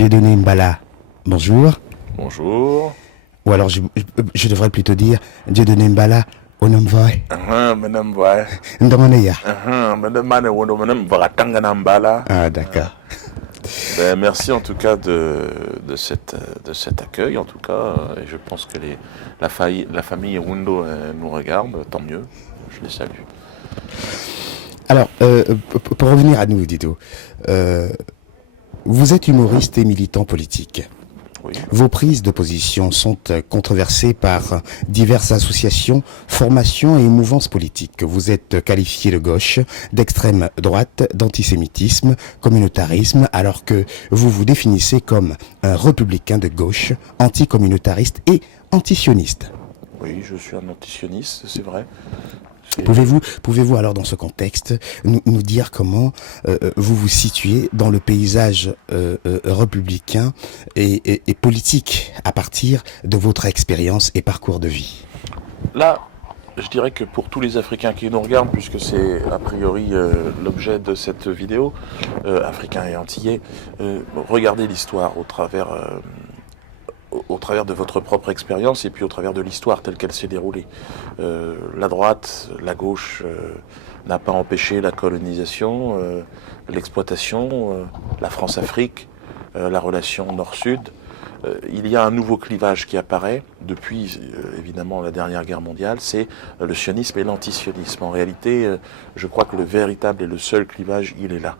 Dieudonné Mbala, bonjour. Bonjour. Ou alors je devrais plutôt dire Dieudonné Mbala, Onomvoy. Madame Voy. Ndomoneya. Madame Mane Wono, Madame Varatangana Mbala. Ah, d'accord. Merci en tout cas de cet accueil, en tout cas. Et je pense que la famille Wundo nous regarde, tant mieux. Je les salue. Alors, pour revenir à nous, Dido, vous êtes humoriste et militant politique. Oui. Vos prises de position sont controversées par diverses associations, formations et mouvances politiques. Vous êtes qualifié de gauche, d'extrême droite, d'antisémitisme, communautarisme, alors que vous vous définissez comme un républicain de gauche, anticommunautariste et antisioniste. Oui, je suis un antisioniste, c'est vrai. Pouvez-vous alors dans ce contexte nous dire comment vous vous situez dans le paysage républicain et politique à partir de votre expérience et parcours de vie? Là, je dirais que pour tous les Africains qui nous regardent, puisque c'est a priori l'objet de cette vidéo, Africains et Antillais, regardez l'histoire au travers de votre propre expérience et puis au travers de l'histoire telle qu'elle s'est déroulée. La droite, la gauche n'a pas empêché la colonisation, l'exploitation, la France-Afrique, la relation Nord-Sud. Il y a un nouveau clivage qui apparaît depuis évidemment la dernière guerre mondiale, c'est le sionisme et l'antisionisme. En réalité, je crois que le véritable et le seul clivage, il est là.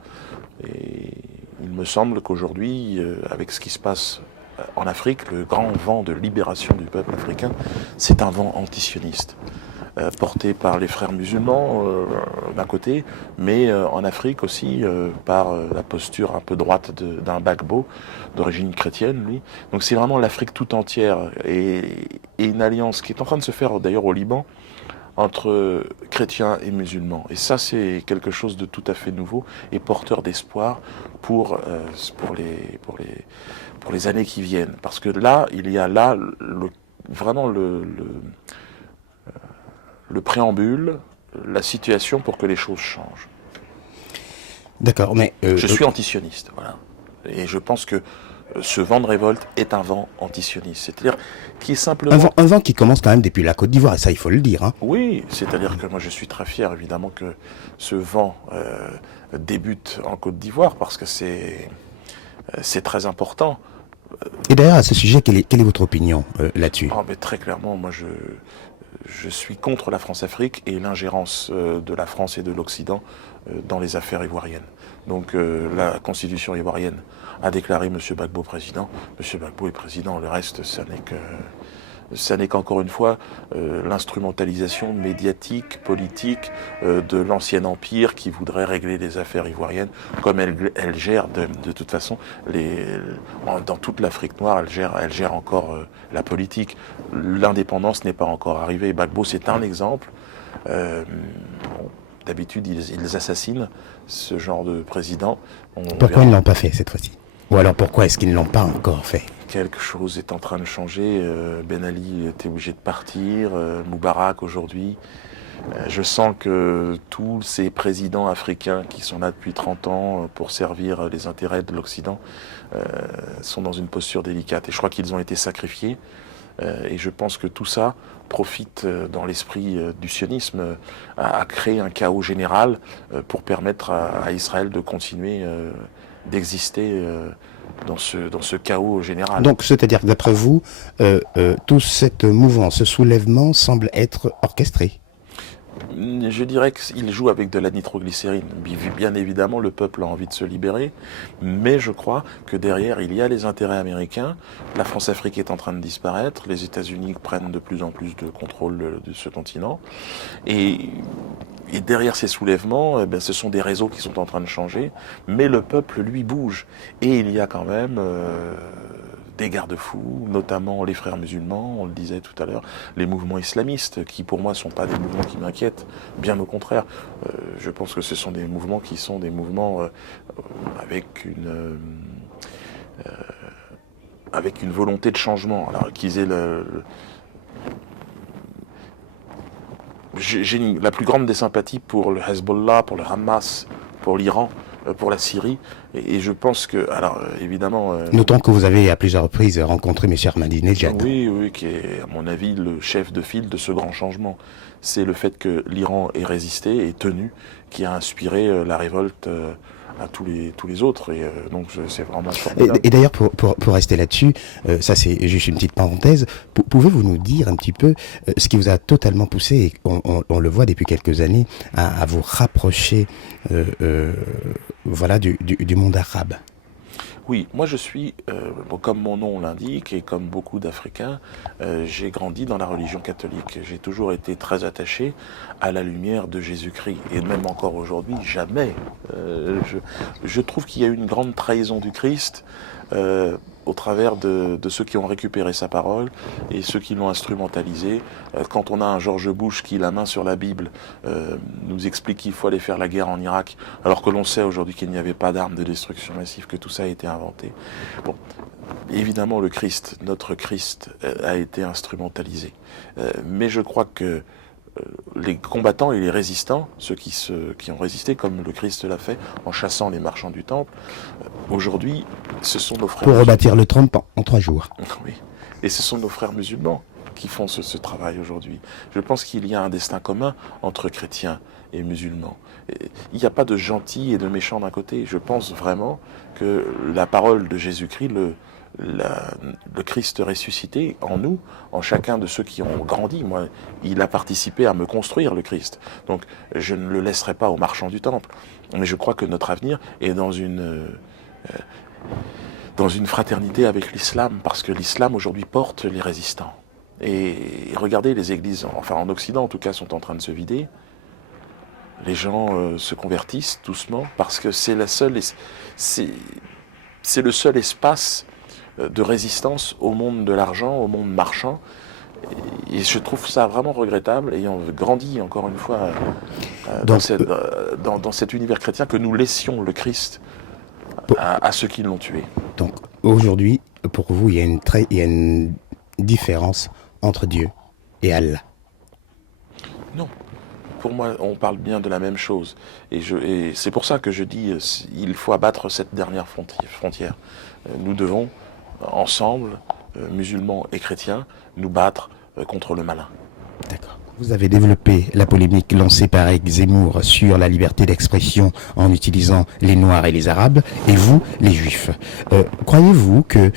Et il me semble qu'aujourd'hui, avec ce qui se passe en Afrique, le grand vent de libération du peuple africain, c'est un vent antisioniste, porté par les frères musulmans d'un côté, mais en Afrique aussi par la posture un peu droite d'un Gbagbo, d'origine chrétienne, lui. Donc c'est vraiment l'Afrique tout entière, et une alliance qui est en train de se faire d'ailleurs au Liban, entre chrétiens et musulmans. Et ça, c'est quelque chose de tout à fait nouveau et porteur d'espoir pour les années qui viennent. Parce que là, il y a là vraiment le préambule, la situation pour que les choses changent. D'accord, mais... je suis antisioniste, voilà. Et je pense que ce vent de révolte est un vent antisioniste. C'est-à-dire qui est simplement... Un vent qui commence quand même depuis la Côte d'Ivoire, et ça il faut le dire. Hein. Oui, c'est-à-dire que moi je suis très fier évidemment que ce vent débute en Côte d'Ivoire parce que c'est très important. Et d'ailleurs à ce sujet, quelle est votre opinion là-dessus? Mais très clairement, moi je suis contre la France-Afrique et l'ingérence de la France et de l'Occident dans les affaires ivoiriennes. Donc la constitution ivoirienne a déclaré M. Gbagbo président. M. Gbagbo est président, le reste, ça n'est qu'encore une fois l'instrumentalisation médiatique, politique de l'ancien empire qui voudrait régler les affaires ivoiriennes comme elle gère de toute façon dans toute l'Afrique noire, elle gère encore la politique. L'indépendance n'est pas encore arrivée. Gbagbo, c'est un exemple. D'habitude, ils assassinent ce genre de président. Pourquoi ils ne l'ont pas fait cette fois-ci? Ou alors pourquoi est-ce qu'ils ne l'ont pas encore fait? Quelque chose est en train de changer. Ben Ali était obligé de partir. Moubarak aujourd'hui. Je sens que tous ces présidents africains qui sont là depuis 30 ans pour servir les intérêts de l'Occident sont dans une posture délicate. Et je crois qu'ils ont été sacrifiés. Et je pense que tout ça profite dans l'esprit du sionisme à créer un chaos général pour permettre à Israël de continuer d'exister dans ce chaos général. Donc, c'est-à-dire que d'après vous, tout cette mouvement, ce soulèvement semble être orchestré? Je dirais qu'il joue avec de la nitroglycérine. Bien évidemment, le peuple a envie de se libérer, mais je crois que derrière, il y a les intérêts américains. La France-Afrique est en train de disparaître, les États-Unis prennent de plus en plus de contrôle de ce continent, et derrière ces soulèvements, ce sont des réseaux qui sont en train de changer, mais le peuple, lui, bouge. Et il y a quand même des garde-fous, notamment les frères musulmans, on le disait tout à l'heure, les mouvements islamistes, qui pour moi ne sont pas des mouvements qui m'inquiètent, bien au contraire. Je pense que ce sont des mouvements qui sont des mouvements avec une volonté de changement. Alors qu'ils aient j'ai la plus grande des sympathies pour le Hezbollah, pour le Hamas, pour l'Iran, pour la Syrie. Et je pense que, alors évidemment... Notons que vous avez à plusieurs reprises rencontré M. Ahmadinejad. Oui, qui est à mon avis le chef de file de ce grand changement. C'est le fait que l'Iran ait résisté et tenu qui a inspiré la révolte à tous les autres. Et donc c'est vraiment formidable. Et d'ailleurs, pour rester là-dessus, ça c'est juste une petite parenthèse, pouvez-vous nous dire un petit peu ce qui vous a totalement poussé, et on le voit depuis quelques années, à vous rapprocher voilà, du monde arabe? Oui, moi je suis, comme mon nom l'indique, et comme beaucoup d'Africains, j'ai grandi dans la religion catholique. J'ai toujours été très attaché à la lumière de Jésus-Christ. Et même encore aujourd'hui, jamais. Je trouve qu'il y a eu une grande trahison du Christ au travers de ceux qui ont récupéré sa parole et ceux qui l'ont instrumentalisé. Quand on a un George Bush qui, la main sur la Bible, nous explique qu'il faut aller faire la guerre en Irak, alors que l'on sait aujourd'hui qu'il n'y avait pas d'armes de destruction massive, que tout ça a été inventé. Bon, évidemment, le Christ, notre Christ, a été instrumentalisé. Mais je crois que les combattants et les résistants, ceux qui ont résisté, comme le Christ l'a fait, en chassant les marchands du temple, aujourd'hui, ce sont nos frères Pour rebâtir le temple en 3 jours. Oui, et ce sont nos frères musulmans qui font ce travail aujourd'hui. Je pense qu'il y a un destin commun entre chrétiens et musulmans. Il n'y a pas de gentils et de méchants d'un côté. Je pense vraiment que la parole de Jésus-Christ, le Christ ressuscité en nous, en chacun de ceux qui ont grandi. Moi, il a participé à me construire, le Christ. Donc, je ne le laisserai pas aux marchands du temple. Mais je crois que notre avenir est dans une fraternité avec l'islam, parce que l'islam aujourd'hui porte les résistants. Et regardez, les églises, enfin en Occident en tout cas, sont en train de se vider. Les gens se convertissent doucement, parce que c'est le seul espace de résistance au monde de l'argent, au monde marchand. Et je trouve ça vraiment regrettable, ayant grandi encore une fois dans cet univers chrétien, que nous laissions le Christ à ceux qui l'ont tué. Donc aujourd'hui, pour vous, il y a une différence entre Dieu et Allah? Non. Pour moi, on parle bien de la même chose. Et c'est pour ça que je dis il faut abattre cette dernière frontière. Nous devons, ensemble, musulmans et chrétiens, nous battre contre le malin. D'accord. Vous avez développé la polémique lancée par Éric Zemmour sur la liberté d'expression en utilisant les Noirs et les Arabes, et vous, les Juifs. Croyez-vous que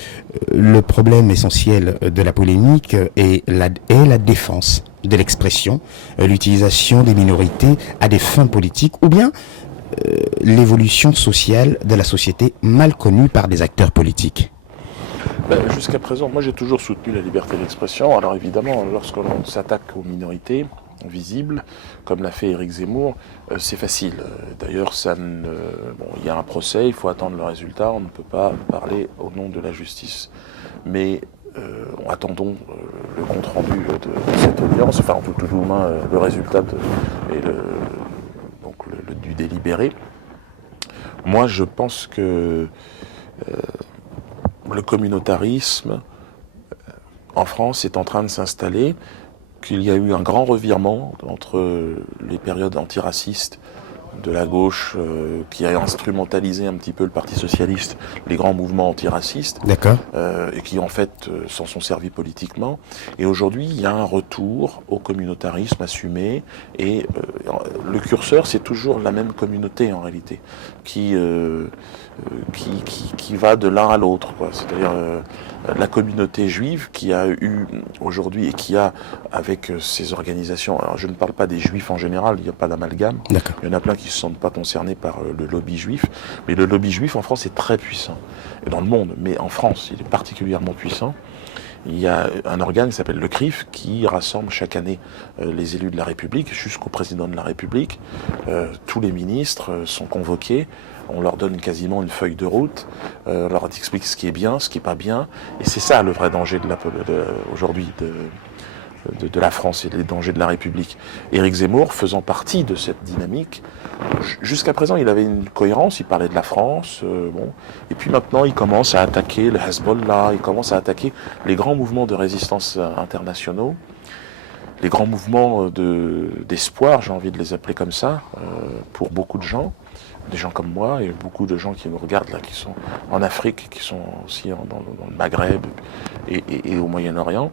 le problème essentiel de la polémique est la défense de l'expression, l'utilisation des minorités à des fins politiques, ou bien l'évolution sociale de la société mal connue par des acteurs politiques? Jusqu'à présent, moi j'ai toujours soutenu la liberté d'expression. Alors évidemment, lorsqu'on s'attaque aux minorités visibles, comme l'a fait Éric Zemmour, c'est facile. D'ailleurs, il y a un procès, il faut attendre le résultat, on ne peut pas parler au nom de la justice. Mais attendons le compte-rendu de cette audience, enfin tout au moins le résultat du délibéré. Moi je pense que le communautarisme en France est en train de s'installer, qu'il y a eu un grand revirement entre les périodes antiracistes de la gauche qui a instrumentalisé un petit peu le Parti socialiste, les grands mouvements antiracistes, et qui en fait s'en sont servis politiquement. Et aujourd'hui, il y a un retour au communautarisme assumé, et le curseur, c'est toujours la même communauté en réalité, qui va de l'un à l'autre, quoi. C'est-à-dire la communauté juive qui a eu aujourd'hui, et qui a avec ces organisations, alors je ne parle pas des juifs en général, il n'y a pas d'amalgame, il y en a plein qui ne se sentent pas concernés par le lobby juif, mais le lobby juif en France est très puissant, et dans le monde, mais en France il est particulièrement puissant. Il y a un organe qui s'appelle le CRIF qui rassemble chaque année les élus de la République jusqu'au président de la République. Tous les ministres sont convoqués, on leur donne quasiment une feuille de route, on leur explique ce qui est bien, ce qui n'est pas bien, et c'est ça le vrai danger aujourd'hui de la France et les dangers de la République. Éric Zemmour, faisant partie de cette dynamique, jusqu'à présent il avait une cohérence, il parlait de la France, et puis maintenant il commence à attaquer le Hezbollah, il commence à attaquer les grands mouvements de résistance internationaux, les grands mouvements d'espoir, j'ai envie de les appeler comme ça, pour beaucoup de gens. des gens comme moi et beaucoup de gens qui nous regardent là, qui sont en Afrique, qui sont aussi dans le Maghreb et au Moyen-Orient,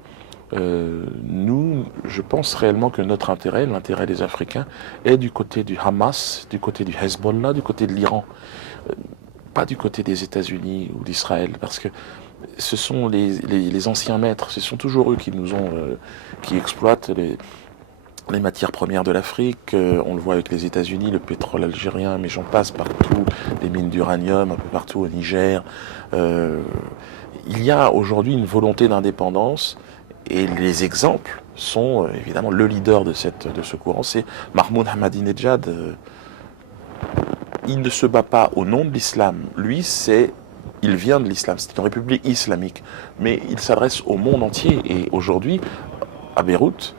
nous, je pense réellement que notre intérêt, l'intérêt des Africains, est du côté du Hamas, du côté du Hezbollah, du côté de l'Iran, pas du côté des États-Unis ou d'Israël, parce que ce sont les anciens maîtres, ce sont toujours eux qui nous ont, qui exploitent les matières premières de l'Afrique. On le voit avec les États-Unis, le pétrole algérien, mais j'en passe partout, les mines d'uranium un peu partout au Niger. Il y a aujourd'hui une volonté d'indépendance. Et les exemples sont évidemment le leader de ce courant, c'est Mahmoud Ahmadinejad. Il ne se bat pas au nom de l'islam. Lui, il vient de l'islam. C'est une république islamique, mais il s'adresse au monde entier. Et aujourd'hui, à Beyrouth,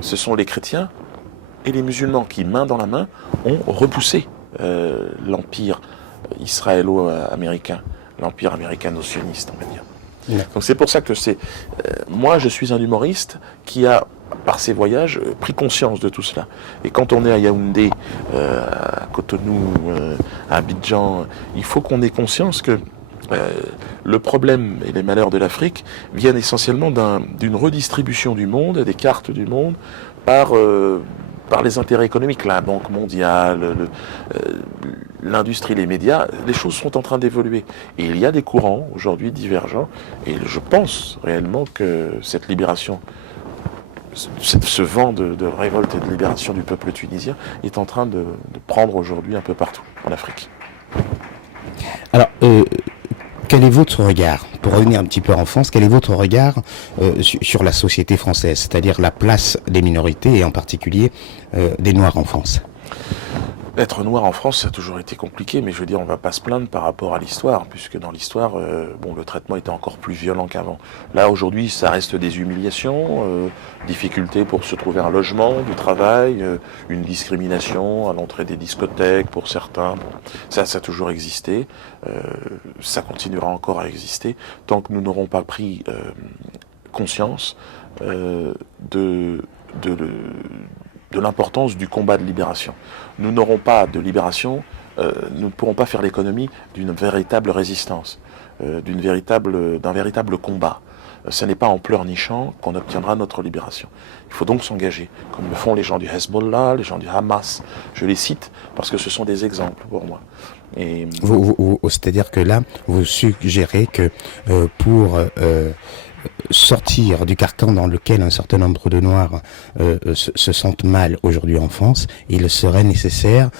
ce sont les chrétiens et les musulmans qui, main dans la main, ont repoussé l'empire israélo-américain, l'empire américano-sioniste, on va dire. Donc c'est pour ça que moi je suis un humoriste qui a, par ses voyages, pris conscience de tout cela. Et quand on est à Yaoundé, à Cotonou, à Abidjan, il faut qu'on ait conscience que le problème et les malheurs de l'Afrique viennent essentiellement d'une redistribution du monde, des cartes du monde, par les intérêts économiques, la Banque mondiale, l'industrie, les médias. Les choses sont en train d'évoluer. Et il y a des courants aujourd'hui divergents. Et je pense réellement que cette libération, ce vent de révolte et de libération du peuple tunisien est en train de prendre aujourd'hui un peu partout en Afrique. Alors, quel est votre regard, pour revenir un petit peu en France, quel est votre regard sur la société française, c'est-à-dire la place des minorités et en particulier des Noirs en France? Être noir en France, ça a toujours été compliqué, mais je veux dire, on ne va pas se plaindre par rapport à l'histoire, puisque dans l'histoire, le traitement était encore plus violent qu'avant. Là, aujourd'hui, ça reste des humiliations, difficultés pour se trouver un logement, du travail, une discrimination à l'entrée des discothèques pour certains. Bon, ça a toujours existé, ça continuera encore à exister, tant que nous n'aurons pas pris conscience de l'importance du combat de libération. Nous n'aurons pas de libération, nous ne pourrons pas faire l'économie d'une véritable résistance, d'un véritable combat. Ce n'est pas en pleurnichant qu'on obtiendra notre libération. Il faut donc s'engager, comme le font les gens du Hezbollah, les gens du Hamas. Je les cite parce que ce sont des exemples pour moi. Et c'est-à-dire que là, vous suggérez que pour sortir du carcan dans lequel un certain nombre de Noirs se sentent mal aujourd'hui en France, il serait nécessaire,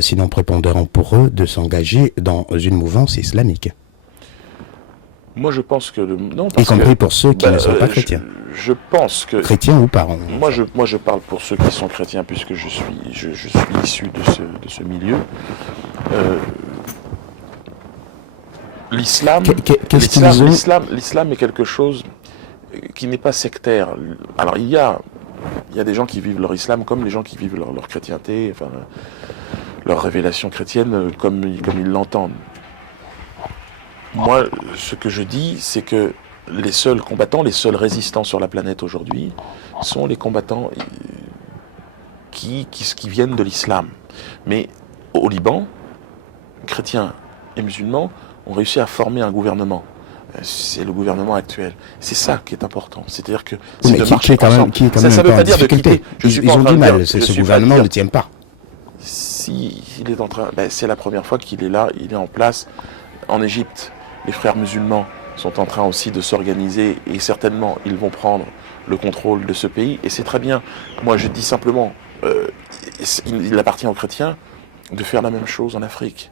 sinon prépondérant pour eux, de s'engager dans une mouvance islamique. Moi, je pense que non, y compris pour ceux qui ne sont pas chrétiens. Je pense que chrétiens ou pas. Moi, je parle pour ceux qui sont chrétiens, puisque je suis issu de ce milieu. L'islam est quelque chose qui n'est pas sectaire. Alors il y a des gens qui vivent leur islam comme les gens qui vivent leur chrétienté, enfin leur révélation chrétienne comme ils l'entendent. Moi, ce que je dis, c'est que les seuls combattants, les seuls résistants sur la planète aujourd'hui sont les combattants qui viennent de l'islam. Mais au Liban, chrétiens et musulmans ont réussi à former un gouvernement. C'est le gouvernement actuel. C'est ça qui est important. C'est-à-dire que c'est de marcher ensemble. Ça ne veut pas dire de quitter. Ils ont du mal. Ce gouvernement ne tient pas. Si il est en train, c'est la première fois qu'il est là. Il est en place en Égypte. Les frères musulmans sont en train aussi de s'organiser et certainement ils vont prendre le contrôle de ce pays. Et c'est très bien. Moi, je dis simplement, il appartient aux chrétiens de faire la même chose en Afrique.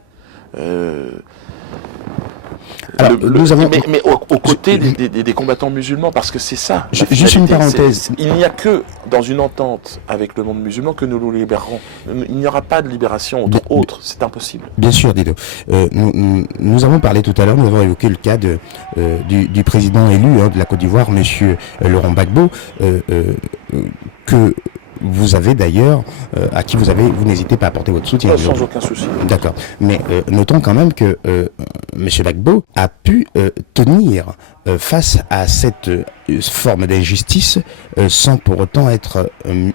Alors, mais aux côtés des combattants musulmans, parce que c'est ça. Juste une parenthèse. Il n'y a que dans une entente avec le monde musulman que nous nous libérerons. Il n'y aura pas de libération autre, c'est impossible. Bien sûr, Dido. Nous avons parlé tout à l'heure, nous avons évoqué le cas du président élu de la Côte d'Ivoire, monsieur Laurent Gbagbo, que vous avez d'ailleurs, à qui vous n'hésitez pas à apporter votre soutien. Sans aucun souci. D'accord. Mais notons quand même que M. Gbagbo a pu tenir face à cette forme d'injustice sans pour autant être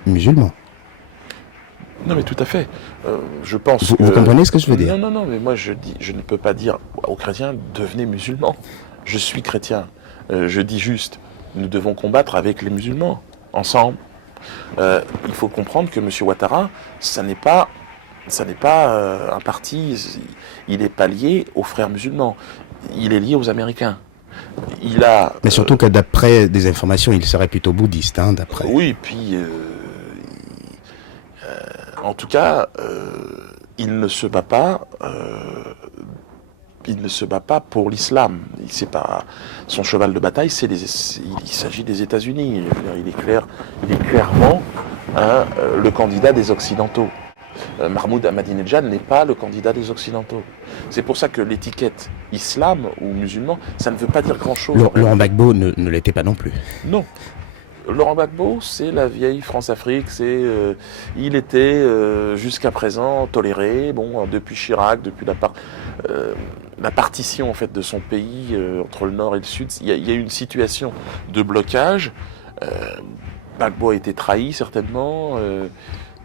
musulman. Non, mais tout à fait. Je pense Vous comprenez ce que je veux dire? Non, mais moi je ne peux pas dire aux chrétiens devenez musulmans. Je suis chrétien. Je dis juste, nous devons combattre avec les musulmans, ensemble. Il faut comprendre que M. Ouattara, ça n'est pas un parti, il n'est pas lié aux frères musulmans. Il est lié aux Américains. Mais surtout que d'après des informations, il serait plutôt bouddhiste, hein, d'après. Oui, puis en tout cas, il ne se bat pas. Il ne se bat pas pour l'islam. C'est pas son cheval de bataille. Il s'agit des États-Unis. Il est clairement le candidat des Occidentaux. Mahmoud Ahmadinejad n'est pas le candidat des Occidentaux. C'est pour ça que l'étiquette islam ou musulman, ça ne veut pas dire grand-chose. Laurent Gbagbo ne l'était pas non plus. Non. Laurent Gbagbo, c'est la vieille France-Afrique. Il était jusqu'à présent toléré. Bon, depuis Chirac, depuis la partition en fait de son pays entre le nord et le sud, il y a eu une situation de blocage. Gbagbo a été trahi certainement.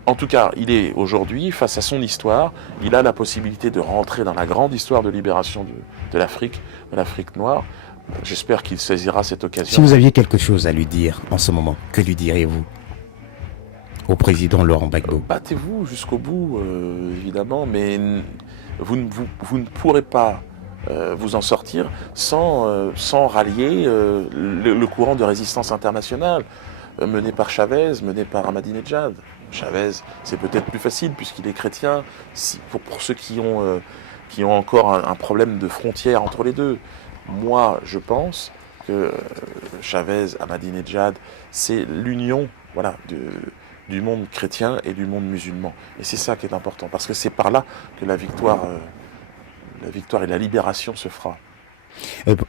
En tout cas, il est aujourd'hui, face à son histoire, il a la possibilité de rentrer dans la grande histoire de libération de l'Afrique noire. J'espère qu'il saisira cette occasion. Si vous aviez quelque chose à lui dire en ce moment, que lui diriez-vous au président Laurent Gbagbo? Battez-vous jusqu'au bout, évidemment, mais vous ne pourrez pas vous en sortir sans rallier le courant de résistance internationale mené par Chavez, mené par Ahmadinejad. Chavez, c'est peut-être plus facile puisqu'il est chrétien, pour ceux qui ont encore un problème de frontière entre les deux. Moi, je pense que Chavez, Ahmadinejad, c'est l'union, voilà, du monde chrétien et du monde musulman. Et c'est ça qui est important, parce que c'est par là que la victoire et la libération se fera.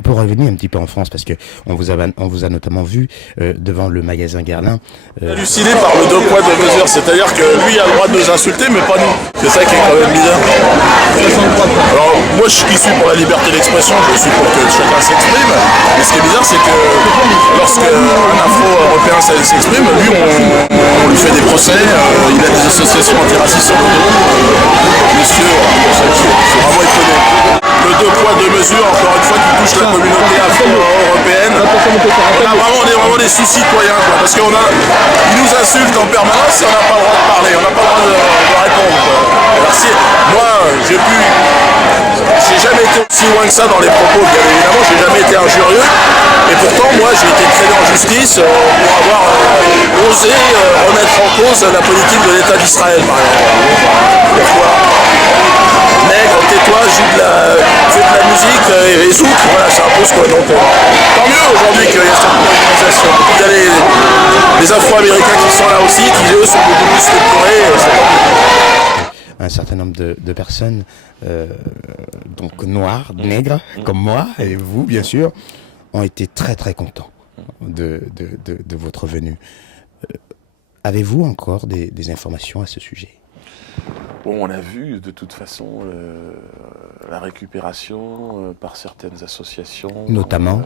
Pour revenir un petit peu en France, parce que on vous a notamment vu devant le magasin Guerlain. Halluciné par le deux poids deux mesures, c'est-à-dire que lui a le droit de nous insulter, mais pas nous. C'est ça qui est quand même bizarre. Alors moi, qui suis pour la liberté d'expression, je suis pour que chacun s'exprime. Mais ce qui est bizarre, c'est que lorsque un Afro-Européen s'exprime, lui, on lui fait des procès. Il a des associations antiracistes sur le dos. Monsieur, c'est vraiment étonnant. Le deux poids deux mesures, encore une fois, qui touche la communauté afro-européenne. On est vraiment des sous-citoyens, quoi, parce qu'ils nous insultent en permanence et on n'a pas le droit de parler, on n'a pas le droit de répondre. Quoi. Alors moi, j'ai jamais été aussi loin que ça dans les propos, bien évidemment, j'ai jamais été injurieux. Et pourtant, moi, j'ai été traîné en justice pour avoir osé remettre en cause la politique de l'État d'Israël, par exemple. Pourquoi ? Nègre, tais-toi, fais de la musique et zouk, voilà, c'est un peu ce que... Donc, tant mieux aujourd'hui qu'il y a cette organisation. Il y a les Afro-Américains qui sont là aussi, qui eux sont beaucoup plus structurés. Un certain nombre de personnes, donc noires, nègres, comme moi, et vous bien sûr, ont été très très contents de votre venue. Avez-vous encore des informations à ce sujet ? Bon, on a vu de toute façon la récupération par certaines associations. Notamment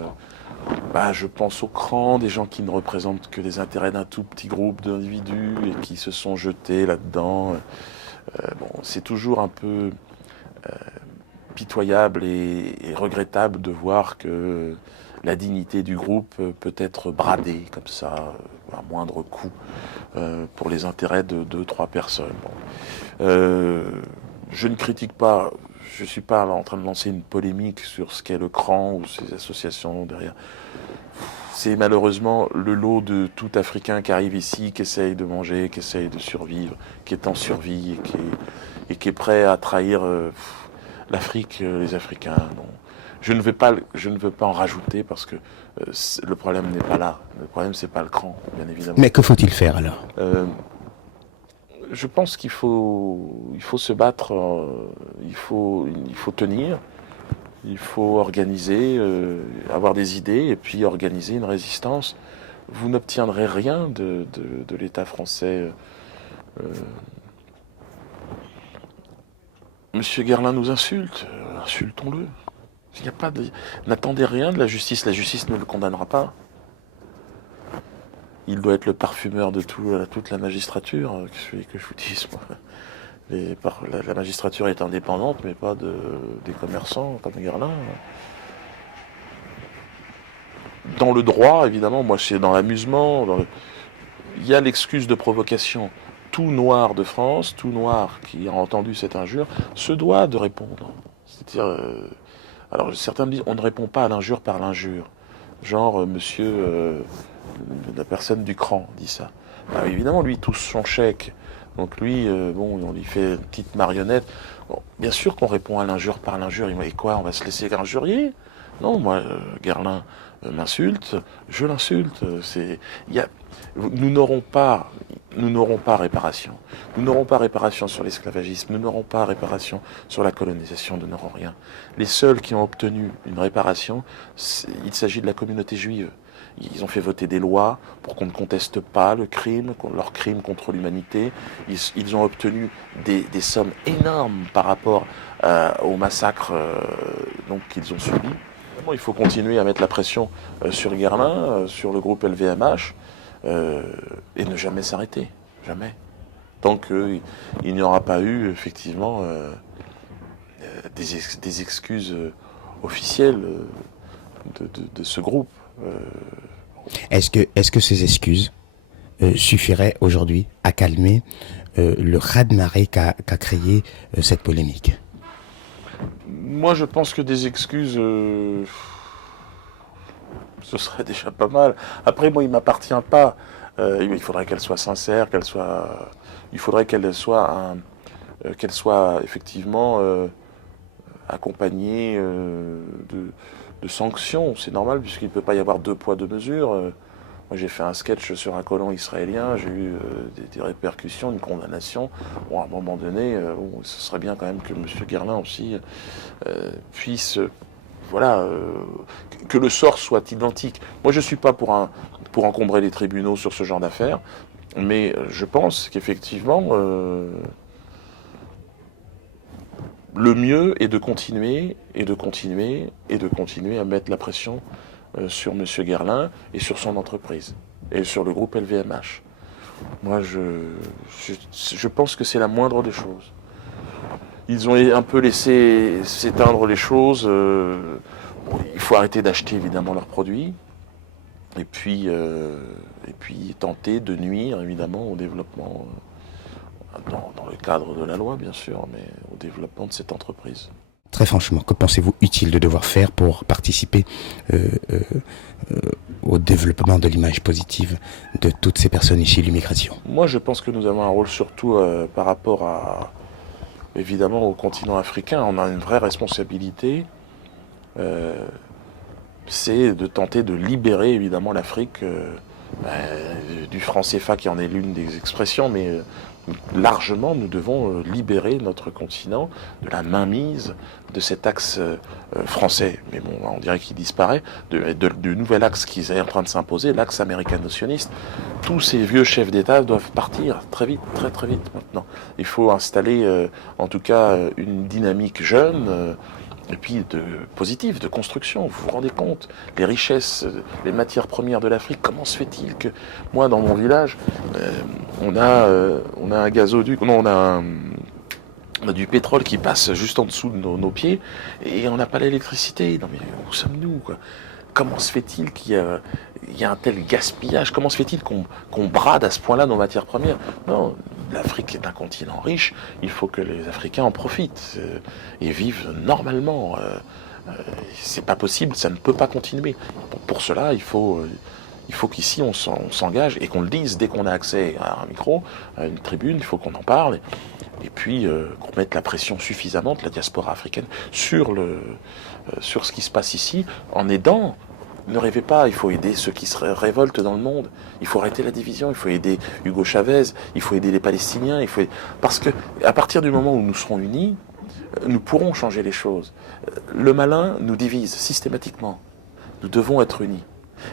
je pense au CRAN, des gens qui ne représentent que les intérêts d'un tout petit groupe d'individus et qui se sont jetés là-dedans. C'est toujours un peu pitoyable et regrettable de voir que la dignité du groupe peut être bradée comme ça, à moindre coût, pour les intérêts de 2-3 personnes. Je ne critique pas, je ne suis pas en train de lancer une polémique sur ce qu'est le CRAN ou ces associations derrière. C'est malheureusement le lot de tout Africain qui arrive ici, qui essaye de manger, qui essaye de survivre, qui est en survie et qui est prêt à trahir l'Afrique, les Africains. Non. Je ne veux pas en rajouter parce que le problème n'est pas là. Le problème, c'est pas le CRAN, bien évidemment. Mais que faut-il faire alors ? Je pense qu'il faut se battre, il faut tenir, il faut organiser, avoir des idées et puis organiser une résistance. Vous n'obtiendrez rien de l'État français. Monsieur Guerlain nous insulte, insultons-le. N'attendez rien de la justice ne le condamnera pas. il doit être le parfumeur de toute la magistrature, que je vous dise, moi. La magistrature est indépendante, mais pas des commerçants comme Guerlain. Dans le droit, évidemment, moi c'est dans l'amusement, il y a l'excuse de provocation. Tout noir de France, tout noir qui a entendu cette injure, se doit de répondre. C'est-à-dire, alors certains me disent, on ne répond pas à l'injure par l'injure. Genre, monsieur, la personne du cran dit ça. Alors, évidemment, lui, il touche son chèque. Donc lui, on lui fait une petite marionnette. Bon, bien sûr qu'on répond à l'injure par l'injure. Et quoi, on va se laisser injurier? Non, moi, Guerlain m'insulte, je l'insulte. Nous n'aurons pas réparation. Nous n'aurons pas réparation sur l'esclavagisme. Nous n'aurons pas réparation sur la colonisation. Nous n'aurons rien. Les seuls qui ont obtenu une réparation, il s'agit de la communauté juive. Ils ont fait voter des lois pour qu'on ne conteste pas leur crime contre l'humanité. Ils ont obtenu des sommes énormes par rapport au massacre qu'ils ont subi. Il faut continuer à mettre la pression sur Guerlain, sur le groupe LVMH, et ne jamais s'arrêter. Jamais. Tant qu'il n'y aura pas eu, effectivement, des excuses officielles de ce groupe. Est-ce que ces excuses suffiraient aujourd'hui à calmer le raz-de-marée qu'a créé cette polémique? Moi, je pense que des excuses, ce serait déjà pas mal. Après, moi, il m'appartient pas. Il faudrait qu'elle soit sincère, il faudrait qu'elle soit effectivement accompagnée de sanctions. C'est normal, puisqu'il ne peut pas y avoir deux poids, deux mesures. Moi, j'ai fait un sketch sur un colon israélien, j'ai eu des répercussions, une condamnation. Bon, à un moment donné, ce serait bien quand même que M. Guerlain aussi puisse, que le sort soit identique. Moi, je ne suis pas pour encombrer les tribunaux sur ce genre d'affaires, mais je pense qu'effectivement, le mieux est de continuer à mettre la pression sur M. Guerlain et sur son entreprise, et sur le groupe LVMH. Moi, je pense que c'est la moindre des choses. Ils ont un peu laissé s'éteindre les choses. Il faut arrêter d'acheter, évidemment, leurs produits, et puis tenter de nuire, évidemment, au développement, dans le cadre de la loi, bien sûr, mais au développement de cette entreprise. Très franchement, que pensez-vous utile de devoir faire pour participer au développement de l'image positive de toutes ces personnes issues de l'immigration? Moi, je pense que nous avons un rôle surtout par rapport évidemment, au continent africain. On a une vraie responsabilité. C'est de tenter de libérer, évidemment, l'Afrique du franc CFA, qui en est l'une des expressions, mais largement, nous devons libérer notre continent de la mainmise de cet axe français. Mais bon, on dirait qu'il disparaît, du nouvel axe qui est en train de s'imposer, l'axe américano-sioniste. Tous ces vieux chefs d'État doivent partir très vite, très très vite maintenant. Il faut installer, en tout cas, une dynamique jeune, et puis positive, de construction. Vous vous rendez compte, les richesses, les matières premières de l'Afrique, comment se fait-il que, moi, dans mon village, on a un gazoduc, non, on a du pétrole qui passe juste en dessous de nos pieds, et on n'a pas l'électricité. Non mais où sommes-nous, quoi? Comment se fait-il qu'il y a un tel gaspillage? Comment se fait-il qu'on brade à ce point-là nos matières premières? Non, l'Afrique est un continent riche, il faut que les Africains en profitent et vivent normalement. C'est pas possible, ça ne peut pas continuer. Pour cela, il faut qu'ici on s'engage et qu'on le dise dès qu'on a accès à un micro, à une tribune, il faut qu'on en parle. Et puis qu'on mette la pression suffisamment de la diaspora africaine sur ce qui se passe ici, en aidant. Ne rêvez pas, il faut aider ceux qui se révoltent dans le monde. Il faut arrêter la division, il faut aider Hugo Chavez, il faut aider les Palestiniens. Parce que à partir du moment où nous serons unis, nous pourrons changer les choses. Le malin nous divise systématiquement. Nous devons être unis.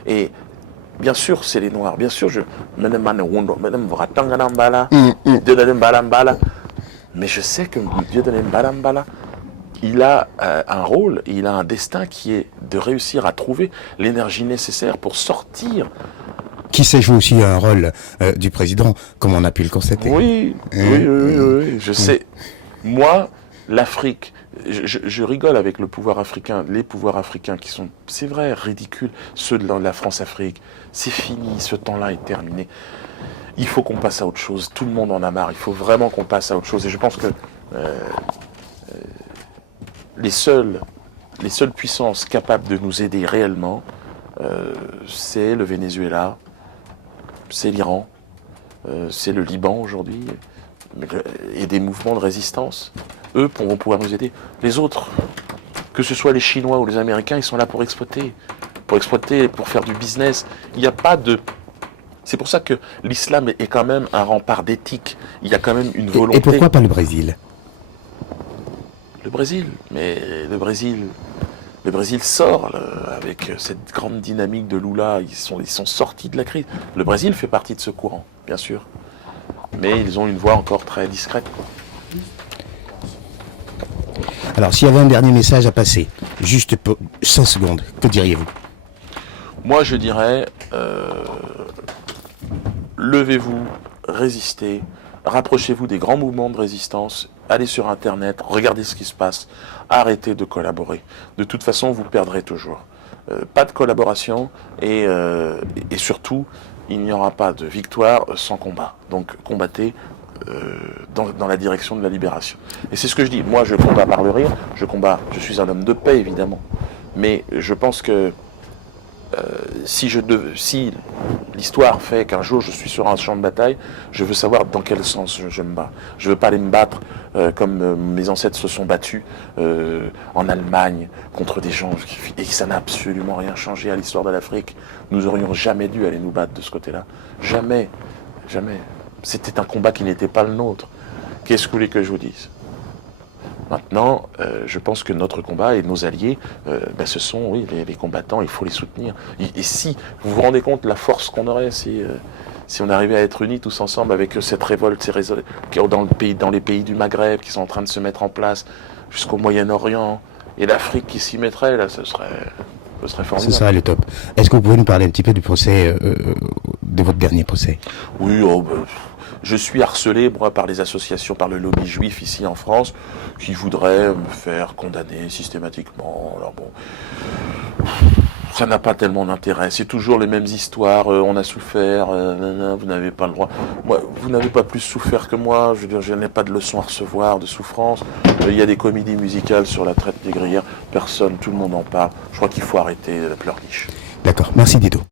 Et bien sûr, c'est les Noirs. Bien sûr, mais je sais que Dieu donne Mbala, il a un rôle, il a un destin qui est de réussir à trouver l'énergie nécessaire pour sortir qui sait jouer aussi un rôle du président, comme on a pu le constater. Oui, je sais. Moi, l'Afrique, je rigole avec le pouvoir africain, les pouvoirs africains qui sont, c'est vrai, ridicules, ceux de la France-Afrique. C'est fini, ce temps-là est terminé. Il faut qu'on passe à autre chose. Tout le monde en a marre. Il faut vraiment qu'on passe à autre chose. Et je pense que les seules puissances capables de nous aider réellement, c'est le Venezuela, c'est l'Iran, c'est le Liban aujourd'hui, et des mouvements de résistance. Eux vont pouvoir nous aider. Les autres, que ce soit les Chinois ou les Américains, ils sont là pour exploiter, pour faire du business. Il n'y a pas de... C'est pour ça que l'islam est quand même un rempart d'éthique. Il y a quand même une volonté... Et pourquoi pas le Brésil? Le Brésil, mais le Brésil sort avec cette grande dynamique de Lula. Ils sont sortis de la crise. Le Brésil fait partie de ce courant, bien sûr. Mais ils ont une voix encore très discrète, quoi. Alors, s'il y avait un dernier message à passer, juste pour 5 secondes, que diriez-vous? Moi, je dirais, levez-vous, résistez, rapprochez-vous des grands mouvements de résistance, allez sur Internet, regardez ce qui se passe, arrêtez de collaborer. De toute façon, vous perdrez toujours. Pas de collaboration et surtout, il n'y aura pas de victoire sans combat. Donc, combattez dans la direction de la libération. Et c'est ce que je dis. Moi, je combats par le rire. Je suis un homme de paix, évidemment. Mais je pense que si l'histoire fait qu'un jour je suis sur un champ de bataille, je veux savoir dans quel sens je me bats. Je veux pas aller me battre comme mes ancêtres se sont battus en Allemagne contre des gens et ça n'a absolument rien changé à l'histoire de l'Afrique. Nous aurions jamais dû aller nous battre de ce côté-là. Jamais, jamais. C'était un combat qui n'était pas le nôtre. Qu'est-ce que vous voulez que je vous dise ? Maintenant, je pense que notre combat et nos alliés, ce sont les combattants, il faut les soutenir. Et si vous vous rendez compte de la force qu'on aurait si on arrivait à être unis tous ensemble avec cette révolte dans les pays du Maghreb qui sont en train de se mettre en place jusqu'au Moyen-Orient, et l'Afrique qui s'y mettrait, là, ce serait formidable. C'est ça le top. Est-ce que vous pouvez nous parler un petit peu du procès, de votre dernier procès? Oui, je suis harcelé, moi, par les associations, par le lobby juif ici en France, qui voudraient me faire condamner systématiquement. Alors bon, ça n'a pas tellement d'intérêt. C'est toujours les mêmes histoires. On a souffert, vous n'avez pas le droit. Moi, vous n'avez pas plus souffert que moi. Je veux dire, je n'ai pas de leçons à recevoir, de souffrance. Il y a des comédies musicales sur la traite négrière. Personne, tout le monde en parle. Je crois qu'il faut arrêter la pleurniche. D'accord. Merci Dido.